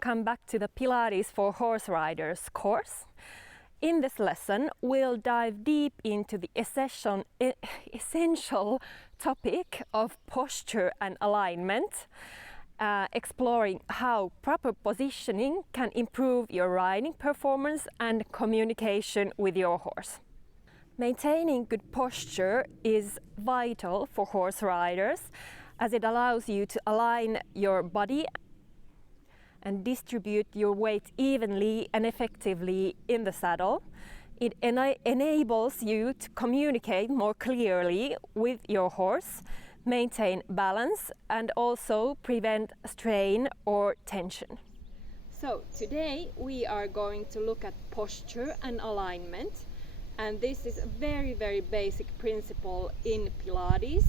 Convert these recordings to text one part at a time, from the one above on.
welcome back to the Pilates for Horse Riders course. In this lesson, we'll dive deep into the essential topic of posture and alignment, exploring how proper positioning can improve your riding performance and communication with your horse. Maintaining good posture is vital for horse riders as it allows you to align your body and distribute your weight evenly and effectively in the saddle. It enables you to communicate more clearly with your horse, maintain balance, and also prevent strain or tension. So today we are going to look at posture and alignment, and this is a very basic principle in Pilates.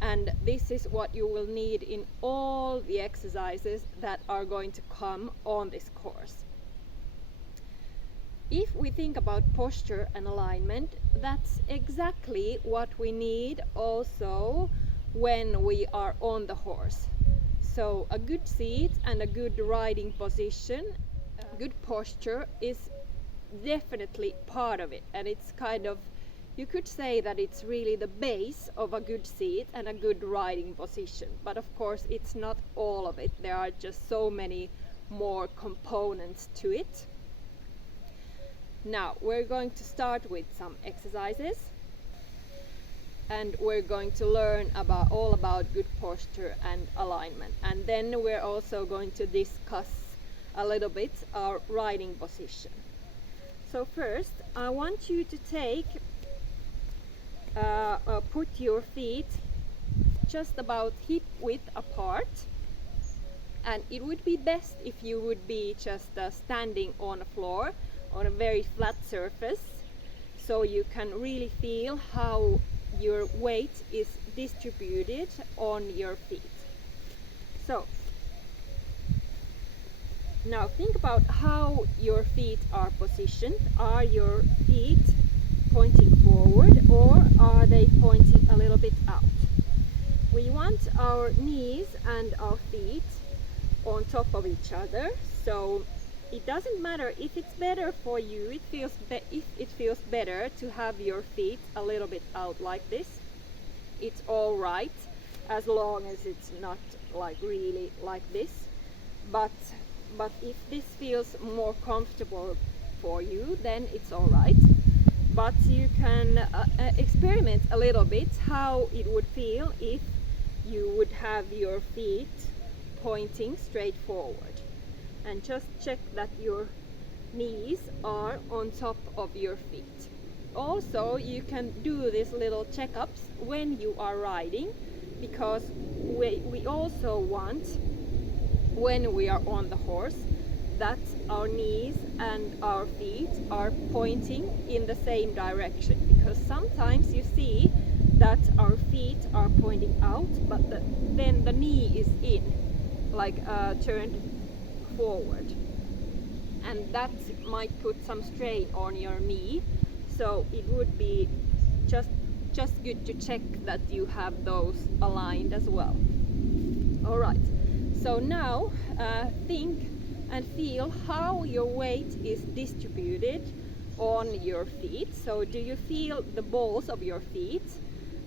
And this is what you will need in all the exercises that are going to come on this course. If we think about posture and alignment, that's exactly what we need also when we are on the horse. So a good seat and a good riding position, good posture is definitely part of it, and it's kind of, you could say that it's really the base of a good seat and a good riding position. But of course it's not all of it. There are just so many more components to it. Now we're going to start with some exercises, and we're going to learn all about good posture and alignment. And then we're also going to discuss a little bit our riding position. So first I want you to put your feet just about hip width apart, and it would be best if you would be just standing on the floor on a very flat surface, so you can really feel how your weight is distributed on your feet. So now think about how your feet are positioned. Are your feet pointing forward, or are they pointing a little bit out? We want our knees and our feet on top of each other, so it doesn't matter if it's better for you, if it feels better to have your feet a little bit out like this, it's all right, as long as it's not like really like this. But if this feels more comfortable for you, then it's all right. But you can experiment a little bit how it would feel if you would have your feet pointing straight forward. And just check that your knees are on top of your feet. Also, you can do these little checkups when you are riding, because we also want, when we are on the horse, that our knees and our feet are pointing in the same direction, because sometimes you see that our feet are pointing out, but then the knee is in, like turned forward, and that might put some strain on your knee. So it would be just good to check that you have those aligned as well. All right, so now think and feel how your weight is distributed on your feet. So do you feel the balls of your feet?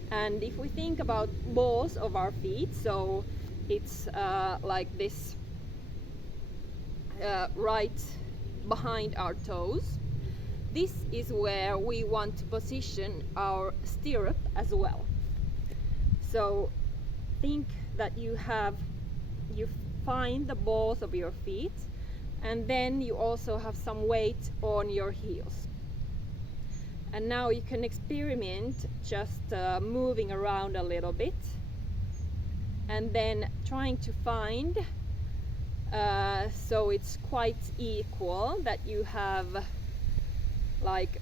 And if we think about balls of our feet, so it's like this, right behind our toes. This is where we want to position our stirrup as well. So think that you find the balls of your feet, and then you also have some weight on your heels. And now you can experiment just moving around a little bit, and then trying to find so it's quite equal, that you have like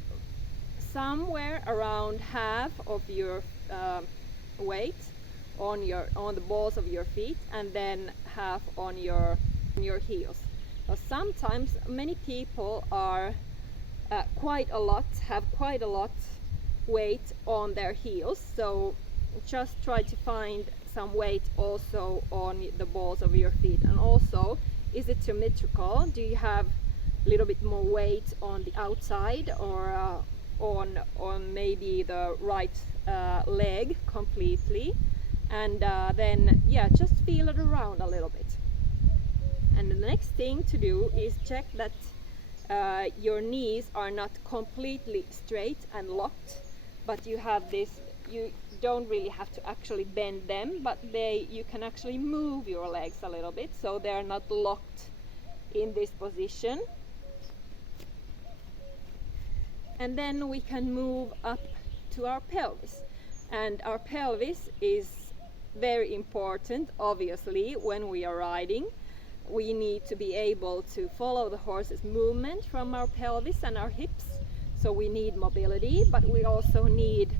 somewhere around half of your weight on the balls of your feet, and then half on your heels. Now, sometimes many people are have quite a lot weight on their heels, so just try to find some weight also on the balls of your feet. And also Is it symmetrical? Do you have a little bit more weight on the outside, or on maybe the right leg completely? And then just feel it around a little bit. And the next thing to do is check that your knees are not completely straight and locked, but you have this, you don't really have to actually bend them, but you can actually move your legs a little bit so they're not locked in this position. And then we can move up to our pelvis. And our pelvis is very important, obviously, when we are riding. We need to be able to follow the horse's movement from our pelvis and our hips. So we need mobility, but we also need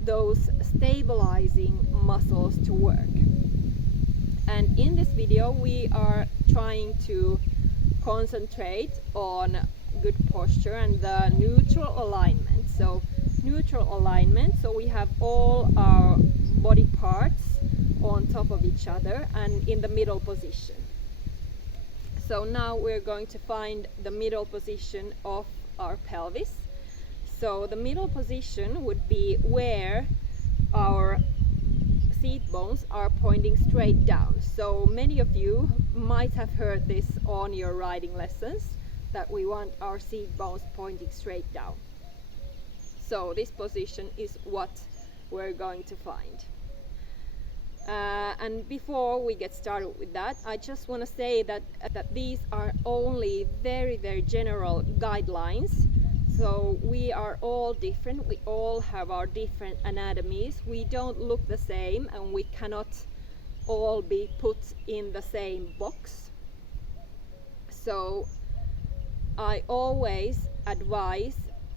those stabilizing muscles to work. And in this video we are trying to concentrate on good posture and the neutral alignment. So neutral alignment, so we have all our body parts on top of each other and in the middle position. So now we're going to find the middle position of our pelvis. So the middle position would be where our seat bones are pointing straight down. So many of you might have heard this on your riding lessons, that we want our seat bones pointing straight down. So this position is what we're going to find. And before we get started with that, I just want to say that these are only very, very general guidelines. So we are all different, we all have our different anatomies, we don't look the same, and we cannot all be put in the same box. So I always advise,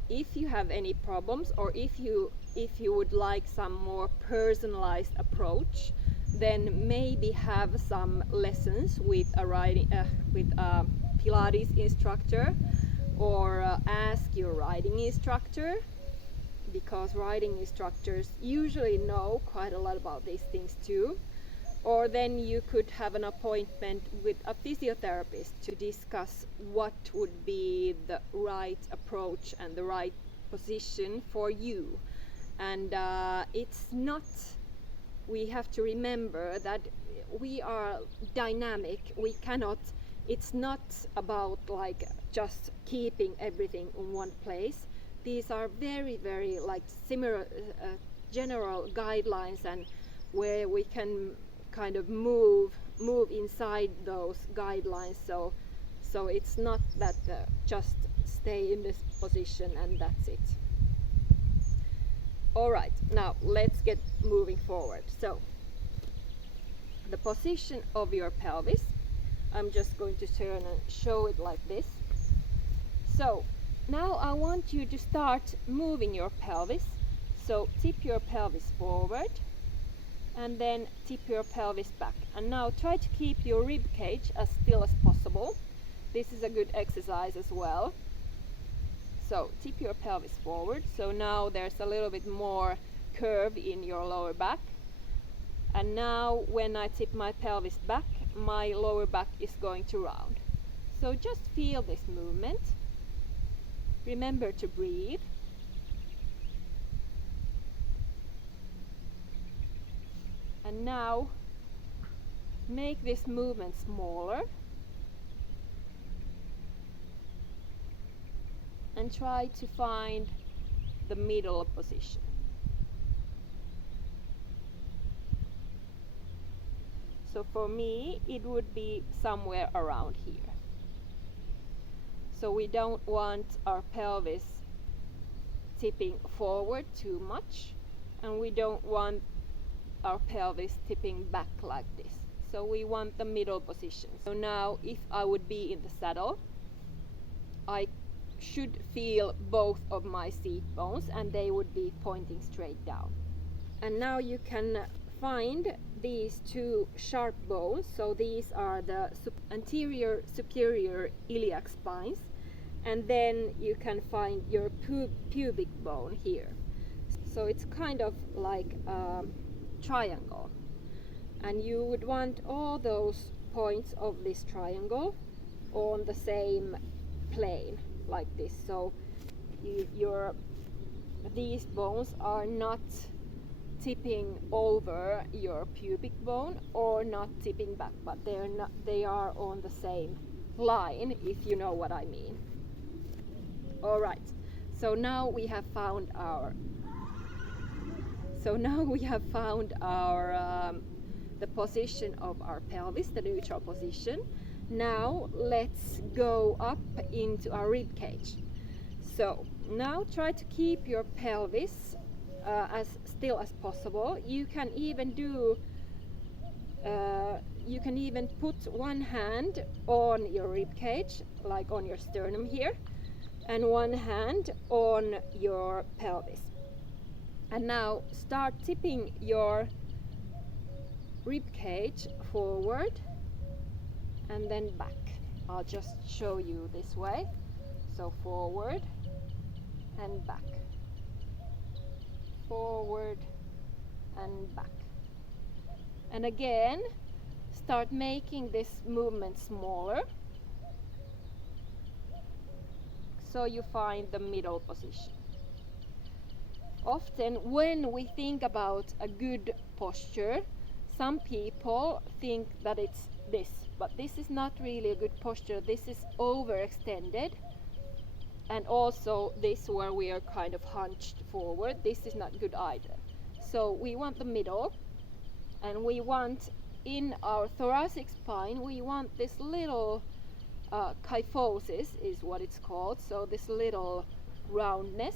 if you have any problems, or if you would like some more personalized approach, then maybe have some lessons with a Pilates instructor, or ask your riding instructor, because riding instructors usually know quite a lot about these things too. Or then you could have an appointment with a physiotherapist to discuss what would be the right approach and the right position for you. And it's not, we have to remember that we are dynamic, we cannot, it's not about like just keeping everything in one place. These are very, very like similar general guidelines, and where we can kind of move inside those guidelines. So it's not that just stay in this position and that's it. All right, now let's get moving forward. So the position of your pelvis, I'm just going to turn and show it like this. So now I want you to start moving your pelvis. So tip your pelvis forward and then tip your pelvis back. And now try to keep your rib cage as still as possible. This is a good exercise as well. So tip your pelvis forward. So now there's a little bit more curve in your lower back. And now when I tip my pelvis back, my lower back is going to round. So just feel this movement. Remember to breathe. And now make this movement smaller. And try to find the middle position. So for me, it would be somewhere around here. So we don't want our pelvis tipping forward too much, and we don't want our pelvis tipping back like this. So we want the middle position. So now if I would be in the saddle, I should feel both of my seat bones and they would be pointing straight down. And now you can find these two sharp bones. So these are the anterior superior iliac spines, and then you can find your pubic bone here. So it's kind of like a triangle, and you would want all those points of this triangle on the same plane like this. So these bones are not tipping over your pubic bone or not tipping back, but they are on the same line, if you know what I mean. All right, so now we have found our the position of our pelvis, the neutral position. Now let's go up into our rib cage. So now try to keep your pelvis as still as possible. You can even put one hand on your rib cage, like on your sternum here, and one hand on your pelvis. And now start tipping your rib cage forward and then back. I'll just show you this way. So forward and back, forward and back. And again, start making this movement smaller so you find the middle position. Often when we think about a good posture, some people think that it's this, but this is not really a good posture. This is overextended, and also this where we are kind of hunched forward. This is not good either. So we want the middle, and we want in our thoracic spine, we want this little kyphosis is what it's called, so this little roundness.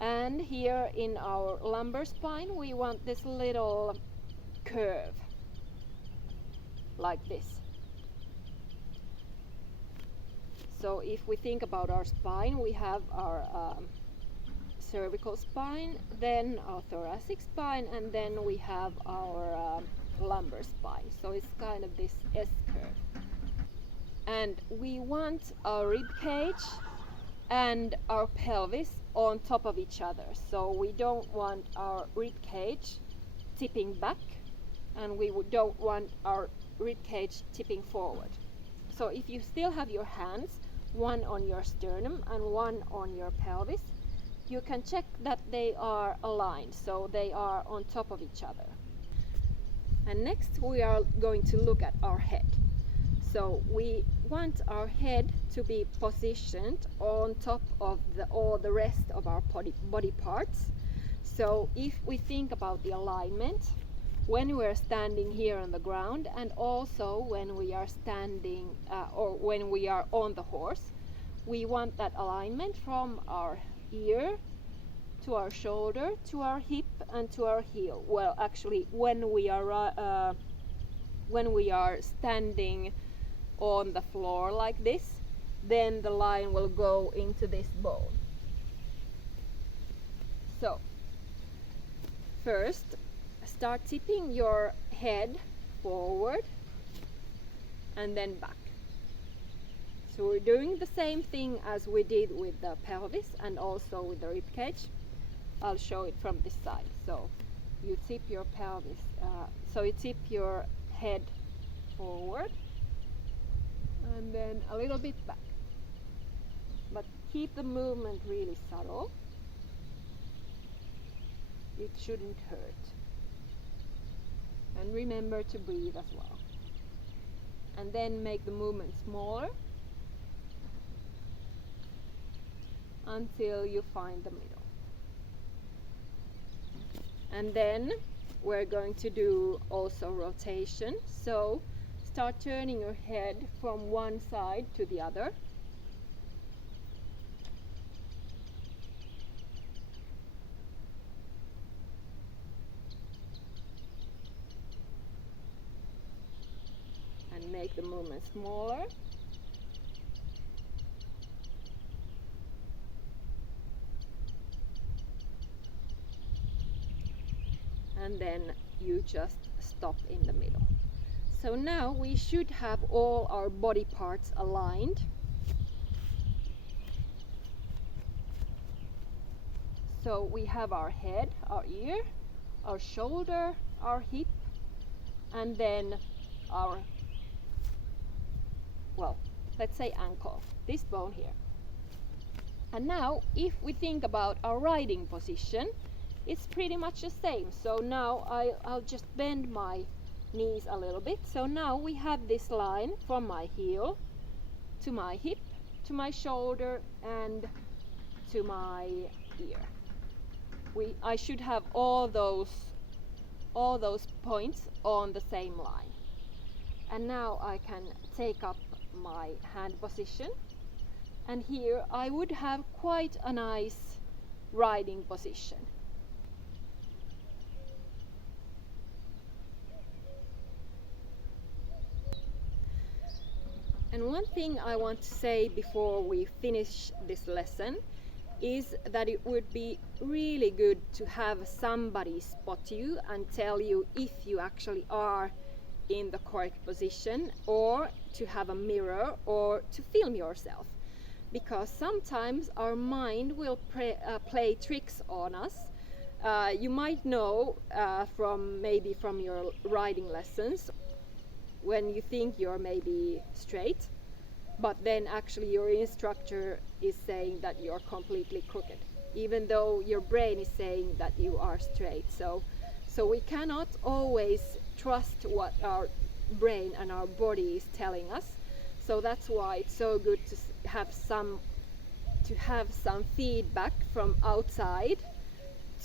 And here in our lumbar spine, we want this little curve, like this. So if we think about our spine, we have our cervical spine, then our thoracic spine, and then we have our lumbar spine. So it's kind of this S-curve. And we want our rib cage and our pelvis on top of each other. So we don't want our rib cage tipping back, and we don't want our rib cage tipping forward. So if you still have your hands, one on your sternum and one on your pelvis, you can check that they are aligned, so they are on top of each other. And next we are going to look at our head. So we want our head to be positioned on top of all the rest of our body parts. So if we think about the alignment, when we're standing here on the ground, and also when we are standing or when we are on the horse, we want that alignment from our ear to our shoulder, to our hip, and to our heel. Well, actually, when we are standing on the floor like this, then the line will go into this bone. So first, start tipping your head forward and then back. So we're doing the same thing as we did with the pelvis and also with the rib cage. I'll show it from this side. So you tip your pelvis, so you tip your head forward and then a little bit back. But keep the movement really subtle. It shouldn't hurt. And remember to breathe as well. And then make the movement smaller until you find the middle. And then we're going to do also rotation. So start turning your head from one side to the other. And make the movement smaller. And then you just stop in the middle. So now we should have all our body parts aligned. So we have our head, our ear, our shoulder, our hip, and then our well, let's say ankle, this bone here. And now if we think about our riding position, it's pretty much the same. So now I'll just bend my knees a little bit. So now we have this line from my heel to my hip, to my shoulder, and to my ear. I should have all those points on the same line. And now I can take up my hand position, and here I would have quite a nice riding position. And one thing I want to say before we finish this lesson is that it would be really good to have somebody spot you and tell you if you actually are in the correct position, or to have a mirror, or to film yourself, because sometimes our mind will play tricks on us. You might know maybe from your riding lessons, when you think you're maybe straight, but then actually your instructor is saying that you're completely crooked, even though your brain is saying that you are straight. So we cannot always trust what our brain and our body is telling us. So that's why it's so good to have some feedback from outside,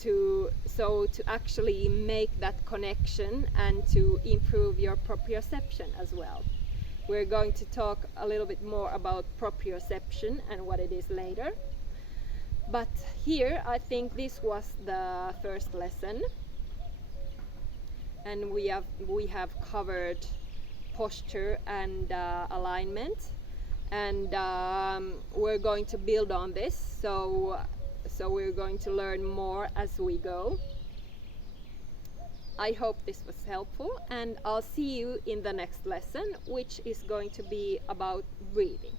to actually make that connection and to improve your proprioception as well. We're going to talk a little bit more about proprioception and what it is later. But here I think this was the first lesson, and we have covered posture and alignment, and we're going to build on this. So we're going to learn more as we go. I hope this was helpful, and I'll see you in the next lesson, which is going to be about breathing.